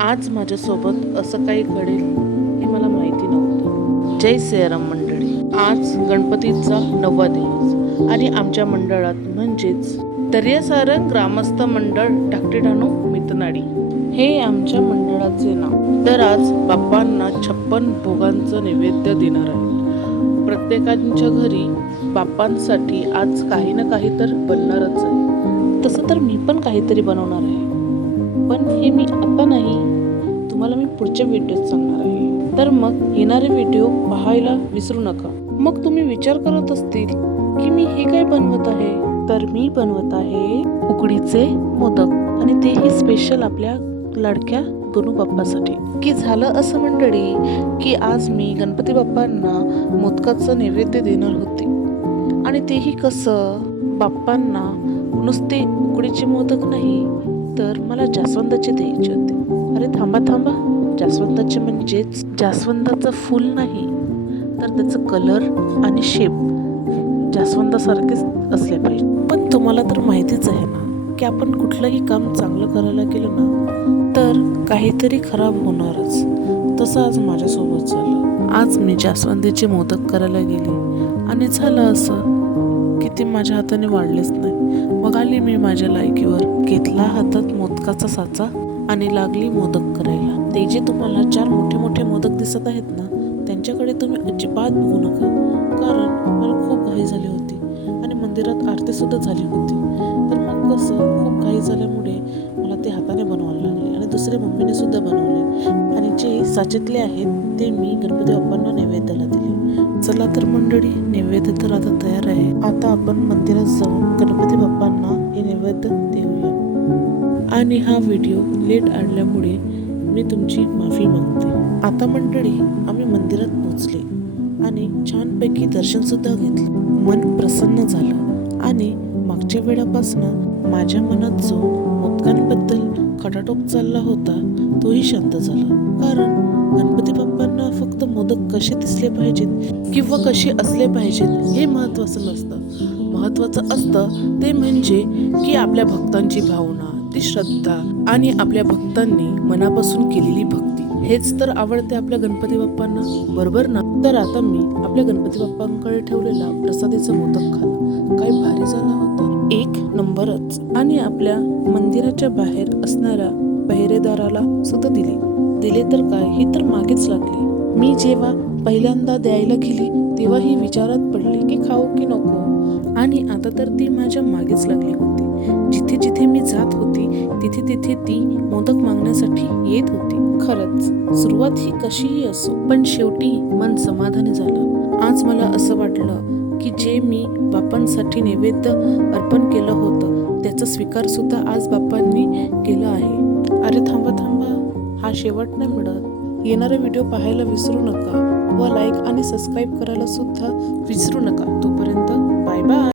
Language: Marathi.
आज माझ्यासोबत असं काही घडेल हे मला माहिती नव्हतं. जय सियाराम मंडळी. आज गणपतीचा 9वा दिवस आणि आमच्या मंडळात म्हणजेच दर्यासारंग ग्रामस्थ मंडळ धाकटीडाणू मितनाडी हे आमच्या मंडळाचे नाव. तर आज बाप्पांना 56 भोगांचं नैवेद्य देणार आहे. प्रत्येकाच्या घरी बाप्पांसाठी आज काही ना काही तर बनणारच आहे. तसं तर मी पण काहीतरी बनवणार आहे, पण हे मी आता नाही, तुम्हाला मी पुढच्या व्हिडिओत सांगणार आहे. तर मग येणारे व्हिडिओ पाहायला विसरू नका. मग तुम्ही विचार करत असतील की मी हे काय बनवत आहे, तर मी बनवत आहे उकडीचे मोदक, आणि तेही स्पेशल आपल्या लाडक्या गणू बाप्पासाठी. की झालं असं मंडळी की आज मी गणपती बाप्पांना मोदकाचं नैवेद्य देणार होते, आणि तेही कसं, बाप्पांना नुसते उकडीचे मोदक नाही तर मला जास्वंदाचे द्यायचे होते. अरे थांबा, जास्वंदाचे म्हणजेच जास्वंदाचं फूल नाही, तर त्याचं कलर आणि शेप जास्वंदासारखेच असले पाहिजे. पण तुम्हाला तर माहितीच आहे ना की आपण कुठलंही काम चांगलं करायला गेलं ना तर काहीतरी खराब होणारच. तसं आज माझ्यासोबत झालं. आज मी जास्वंदीचे मोदक करायला गेले आणि झालं असं की ते माझ्या हाताने वाढलेच नाही. मग आली मी माझ्या लायकीवर, घेतला हातात मोदकाचा साचा आणि लागली मोदक करायला. ते जे तुम्हाला 4 मोठे मोठे मोदक दिसत आहेत ना, त्यांच्याकडे तुम्ही अजिबात बघू नका, कारण मला खूप घाई झाली होती आणि मंदिरात आरती सुद्धा झाली होती. तर मग कसं खूप घाई झाल्यामुळे मला ते हाताने बनवायला लागले आणि दुसरे मम्मीने सुद्धा बनवले, आणि जे साचेतले आहेत ते मी गणपती बाप्पांना नैवेद्याला दिले. चला तर मंडळी, नैवेद्य तर आता तयार आहे. आता आपण मंदिरात जाऊन गणपती बाप्पांना हे नैवेद्य देऊया. आणि हा व्हिडिओ लेट आणल्यामुळे मी तुमची माफी मागते. आता मंडळी आम्ही मंदिरात पोहोचले आणि छानपैकी दर्शन सुद्धा घेतलं. मन प्रसन्न झालं आणि मागच्या वेळापासून माझ्या मनात जो मोदकांबद्दल खटाटोप चालला होता तोही शांत झाला. कारण गणपती बाप्पांना फक्त मोदक कसे दिसले पाहिजेत किंवा कसे असले पाहिजेत हे महत्त्वाचं नसतं. महत्त्वाचं असतं ते म्हणजे की आपल्या भक्तांची भावना, ती श्रद्धा आणि आपल्या भक्तांनी मनापासून केलेली भक्ती, हेच तर आवडते आपल्या गणपती बाप्पांना, बरोबर ना? तर आता मी आपल्या गणपती बाप्पांकडे ठेवलेला प्रसादीचा मोदक खाल्ला. काय भारी झाला होता, 1 नंबरच. आणि आपल्या मंदिराच्या बाहेर असणाऱ्या पहिरेदाराला सुद्धा दिले तर काय, ही तर मागेच लागली. मी जेव्हा पहिल्यांदा द्यायला गेली तेव्हा ही विचारात पडली की खाऊ की नको, आणि आता तर ती माझ्या मागेच लागली होती. जिथे जिथे मी जात होती तिथे तिथे ती मोदक मागण्यासाठी येत होती. खरंच सुरुवात ही कशीही असो, पण शेवटी मन समाधानी झालं. आज मला असं वाटलं की जे मी बाप्पांसाठी नैवेद्य अर्पण केलं होतं त्याचा स्वीकार सुद्धा आज बाप्पांनी केला आहे. अरे थांबा, हा शेवट नाही मिळत. येणारे व्हिडिओ पाहायला विसरू नका व लाईक आणि सबस्क्राईब करायला सुद्धा विसरू नका. तोपर्यंत बाय बाय.